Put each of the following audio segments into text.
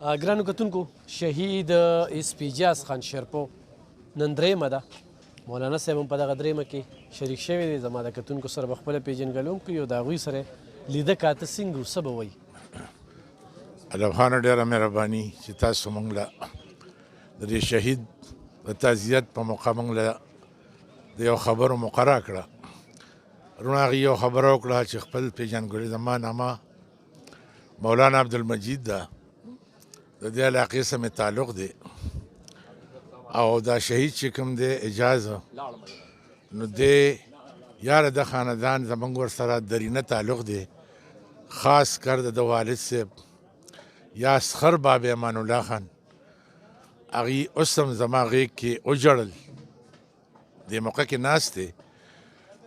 ګرانو کتونکو شهید اسپیجاز خان شرپو نن درېیمه ده. مولانا صاحب هم په دغه درېیمه کې شریک شوی دی. زما د کتونکو سره به خپله پېژنګلو هم کوي او د هغوی سره لیده کاته څنګه و څه به وایي. ادب خانه ډېره مهرباني چې تاسو موږ له د دې شهید د تعزیت په موقع موږ له د یو خبرو مقرره کړه. روڼه هغې یو خبره وکړه چې خپل پېژندګلوي زما نامه مولانا عبدالمجید ده، د دې علاقې سره مې تعلق دی او دا شهید چې کوم دی اجازه نو دی یاره د خاندان زموږ ورسره درینه تعلق دی، خاص کر د والد صاحب یا اسخر باب امان الله خان هغې اوس هم زما غېږ کې وژړل. دې موقع کې ناست دی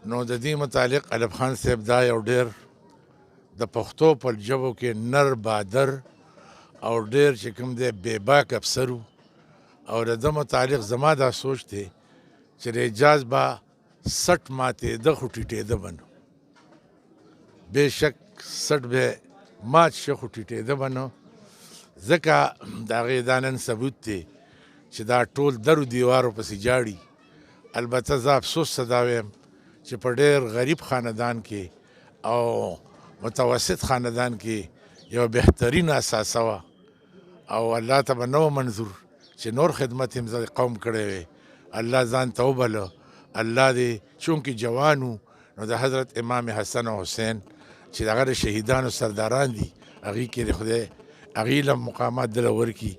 نو د دې متعلق ادب خان صاحب دا یو ډېر د پښتو په ژبو کې نر بادر او ډېر چې کوم دی بې باک افسر و او د ده متعلق زما دا سوچ دی چې د اجاز به سټ ماتېده خو ټیټېده به نه، بېشک سټ به مات شه خو ټیټېده به نه، ځکه د هغې دا نن ثبوت دی چې دا ټول درو دیوارو پسې جاړي. البته زه افسوس څه دا ویم چې په ډېر غریب خاندان کې او متوسط خاندان کې یو بهترین اساسه وه او الله ته به نه و منظور چې نور خدمت هم زه قوم کړی وی. الله ځان ته وبله، الله دې چونکې جوان و نو د حضرت امام حسن او حسین چې دغه د شهیدانو سرداران دي هغې کې د خدای هغې له مقامات دله ورکړي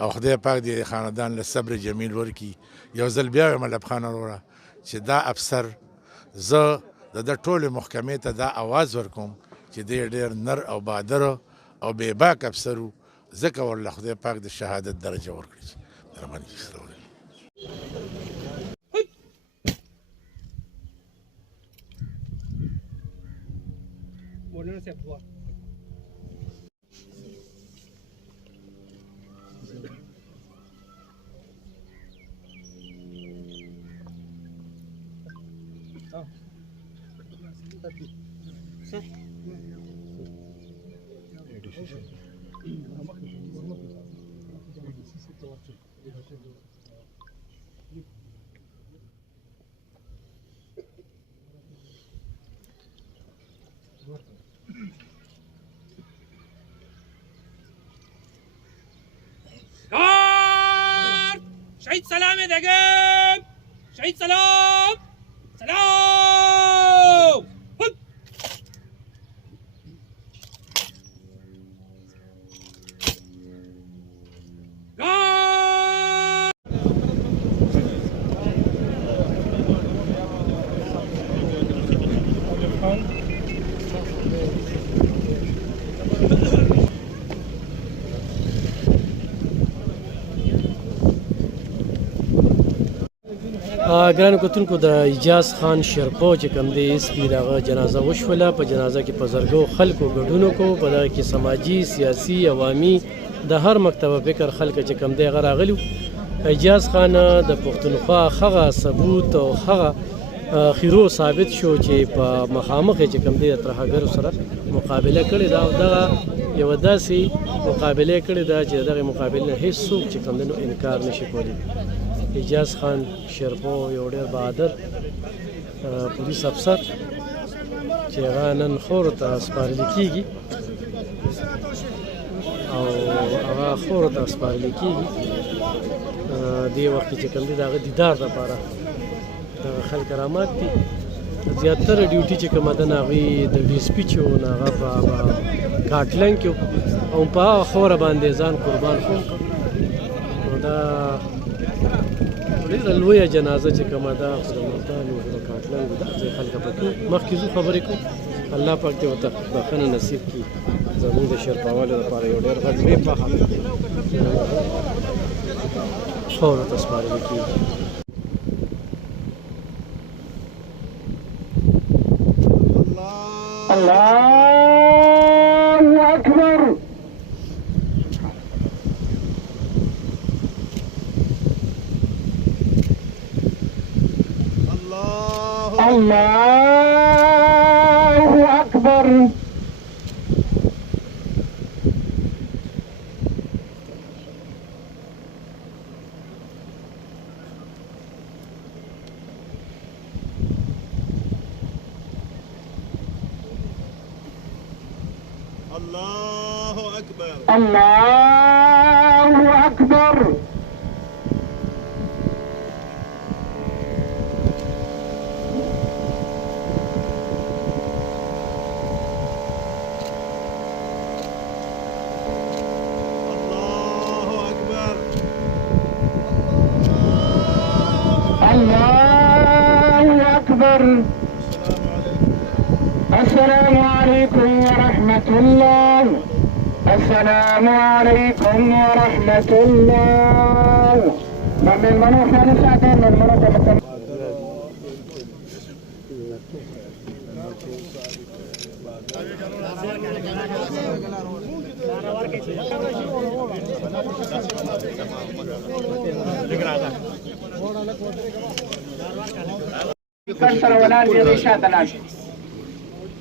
او خدای پاک دې خاندان له صبر جمیل ورکړي. یو ځل بیا وایم ادب خان وروره چې دا افسر زه د ده ټولې محکمې ته دا اواز ورکوم چې دی ډېر نر او بادر او بې باک افسر و، ځکه ورله خدای پاک د شهادت درجه ورکړي. مهرباني مولانا صاحب دعا شهید سلام دگم، شهید سلام سلام. ګرانو کتونکو د اجاز خان شرپو چې کوم دی سپي د هغه جنازه وشوله. په جنازه کې په زرګو خلکو ګډون وکړو. په دغه کې سماجي، سیاسي، عوامي د هر مکتبه فکر خلک چې کوم دی هغه راغلي. اجاز خان د پښتونخوا هغه ثبوت او هغه خیرو ثابت شو چې په مخامخ چې کوم دی د ترهګرو سره مقابله کړې ده او دغه یوه داسې مقابله یې کړې ده چې د دغې مقابلې نه هېڅ څوک چې کوم دی نو انکار نشي کولی. اجاز خان شرپو یو ډېر بهادر پولیس افسر چې هغه نن خورو ته سپارل کېږي او هغه خورو ته سپارل کېږي. دې وخت کې چې کوم دی د هغه دیدار دپاره دغه خلک رامات دي. زیاتره ډیوټي چې کومه ده نه هغوی د ډي اس پي چې و نو هغه په کاټلنګ کې او په هغه خوره باندې ځان قربان هم کړ. نو دا ډېره لویه جنازه چې کومه ده خو د ملتان و د کاټلنګ و دا ځای خلکه پکې مخکې ځو خبرې کوو. الله پاک دې ورته بښنه نصیب کړي. زموږ د شرپاوالو لپاره یو ډېر غټ لوی فخر خاورو ته سپارل کېږي. الله اکبر. الله اکبر. الله أكبر. الله أكبر. الله أكبر. السلام عليكم ورحمة الله. السلام عليكم ورحمة الله. من المنوفة نساعدين من المنوفة. سره ولاړ دی شاته لاړ شي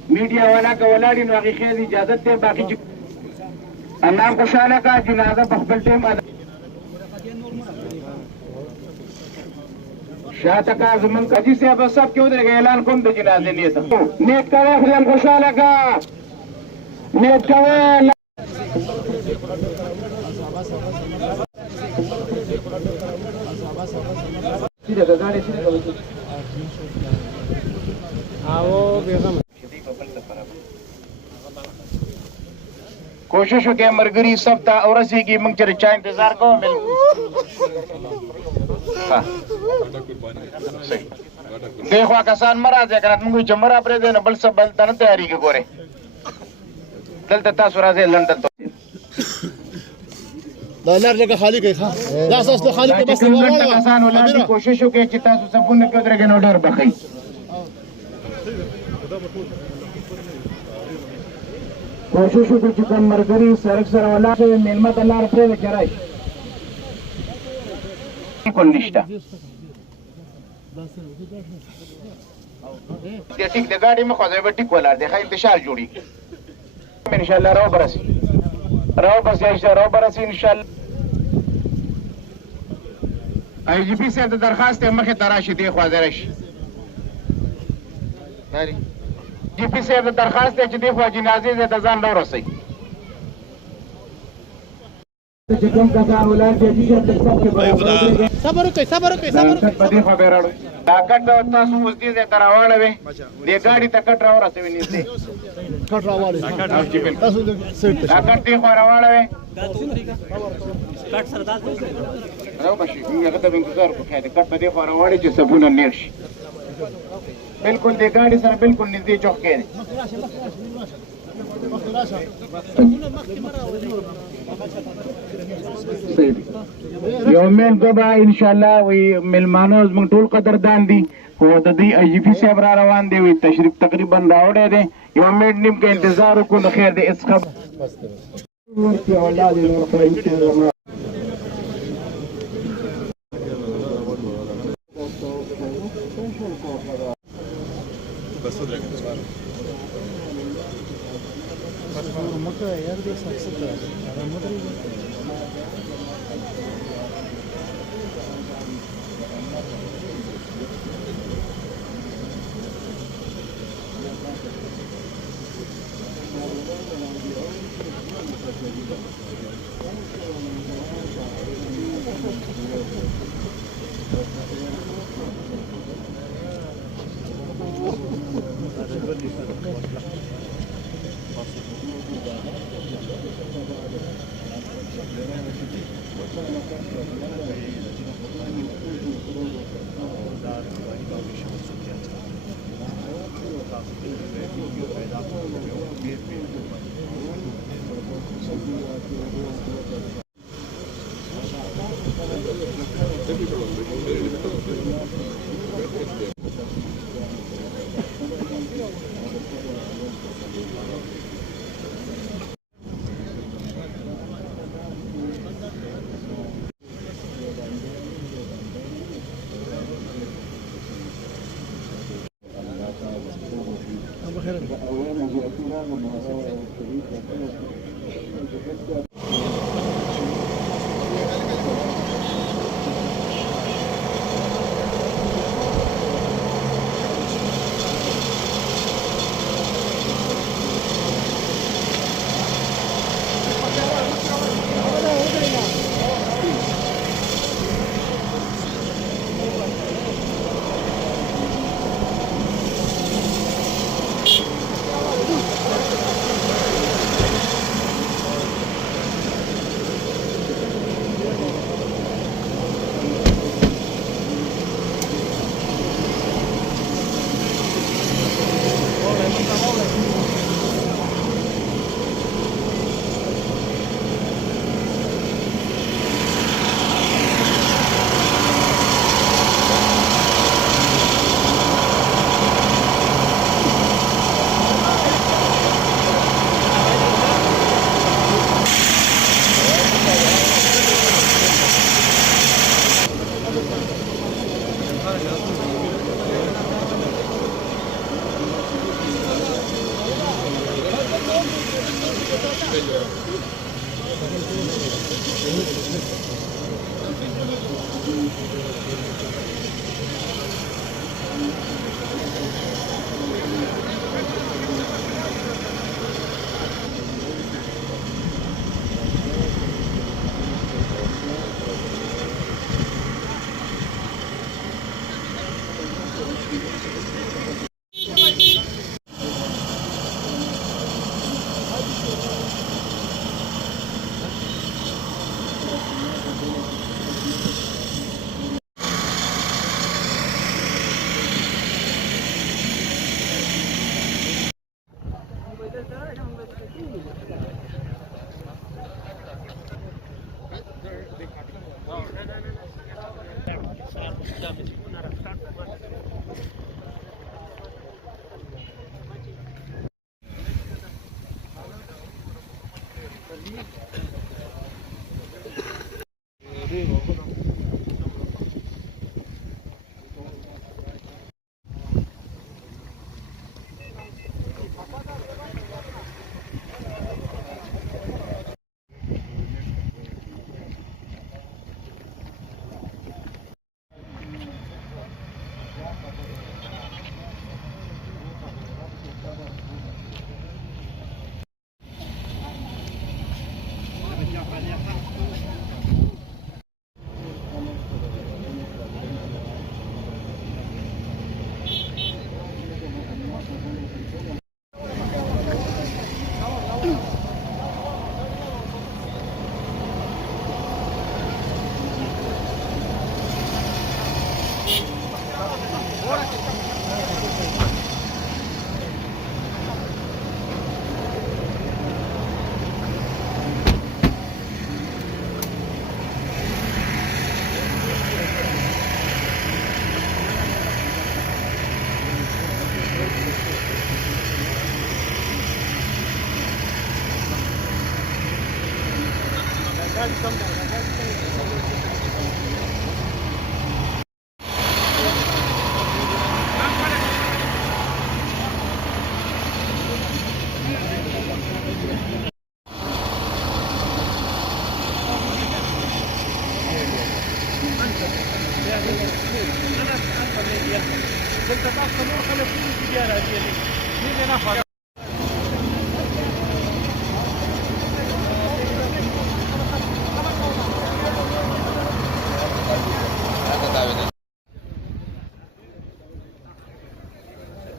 میډیا والا که ولاړ نو هغې خیر اجازت دی باقي چې الله خوشحاله کا جنازه په خپل ټیم شاته کا زمونږ حاجي صاحب سب کې ودرېږه اعلان کوم د جنازې نیت نیت کوه خدای خوشحاله کا نیت کوه کوشش وکړئ ملګري سب ته ورسېږي موږ چې چا انتظار کوو دې خوا کسان مه راځئ که نه موږ چې مه راپرېږدئ نو بل څه بل ته نه تیارېږي ګورئ دلته تاسو راځئ لنډن ته دا لار جگہ خالی کړئ ښه دا اساس له خالی کړئ بس دلته کسان ولاړ دي کوشش وکړئ چې تاسو صفونه کې ودرېږئ نو ډېر بښئ کوشش وکړئ چې کوم ملګري سړک سره ولاړ شي مېلمه ته لاره پرېږدئ چې راشي بالکل نشته ټیک د ګاډي مخ ځای به ټیک ولاړ دی ښه انتشار جوړېږي انشاءالله راوبرسي راوبرسي انشاءالله آی جي پي صاحب د درخواست یې مخې ته راشي دې خوا ځای راشي جي پي صاحب د درخواست دی چې دې خوا جنازې ځای ته ځان راورسوي چې کوم کسان ولاړ دي صبر وکړئ په دې خوا به راړو دا کټ تاسو اوس دې ځای ته راواړوئ دې ګاډي ته کټ راورسوئ نږدې کټ راواړئ دا کټ دې خوا راواړوئ راوبشي موږ هغه ته به انتظار وکړو خیر کټ په دې خوا راواړئ چې صفونه نېغ شي بالکل دې ګاډي سره بالکل نږدې چوک کښېنئ یو میل به انشاءالله وی میلمانه زموږ ټول قدردان دي خو د دوی آی جي پي صاحب را روان دی وی تشریف تقریبا راوړی دی یو منټ نیم که انتظار وکړو نو خیر دی هېڅ خبر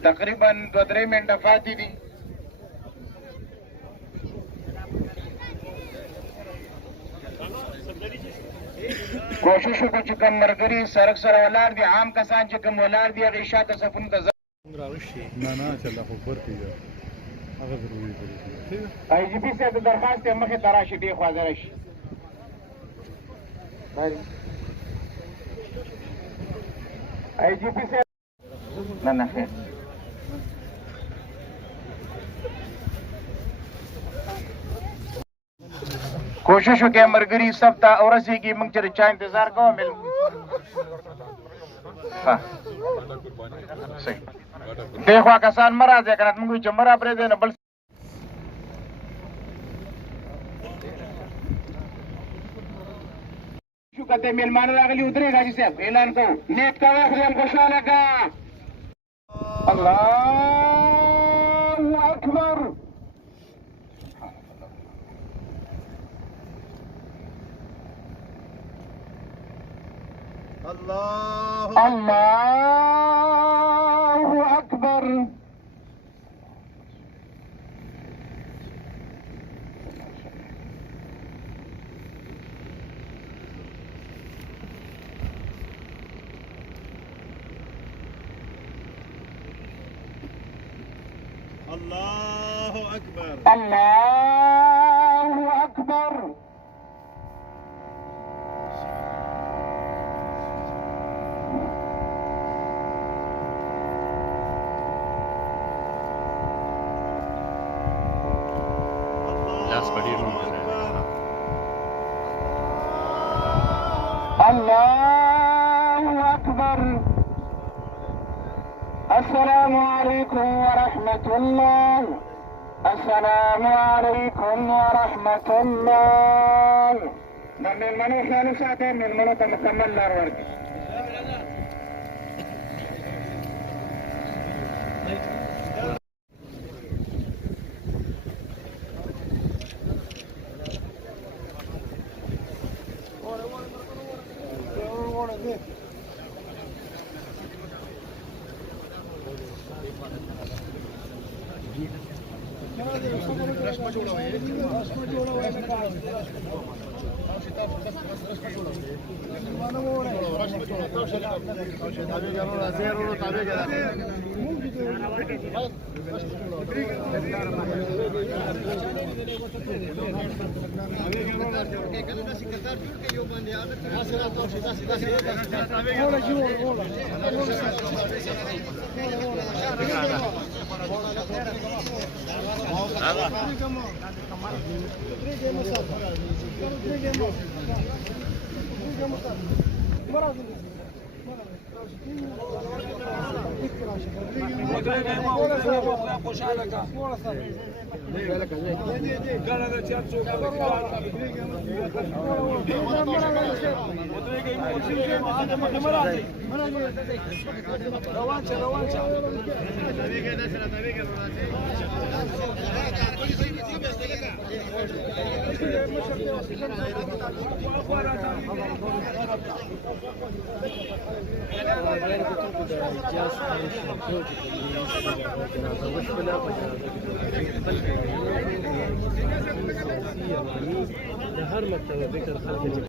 تقریبا 2-3 منټه پاتې دي. کوشش وکړو چې کوم ملګري سړک سره ولاړ دي، عام کسان چې کوم ولاړ دي هغې شاته صفونو ته نه چې الله خو برکړي هغه ضروري دی. آی جي پي صاحب د درخواست یې مخې ته راشي، ډېر خوا راشي. آی جي پي صاحب نه خیر کوشش وکړئ ملګري سب ته ورسېږي، موږ چې د چا انتظار کوو. صحیح دې خوا کسان مه راځئ که نه موږ وایو چې مه راپرېږدئ نه بل شو کته میلمانه راغلي ودرېږه حاجي صاحب اعلان کوو نیت کوه خدای خوشحاله که. الله اکبر. الله أكبر. الله أكبر. الله أكبر. الله أكبر. السلام عليكم ورحمة الله. السلام عليكم ورحمة الله. د مېلمنو خیال وساتئ مېلمنو ته مکمل لار ورکړي د هر مکتب فکر خلک لا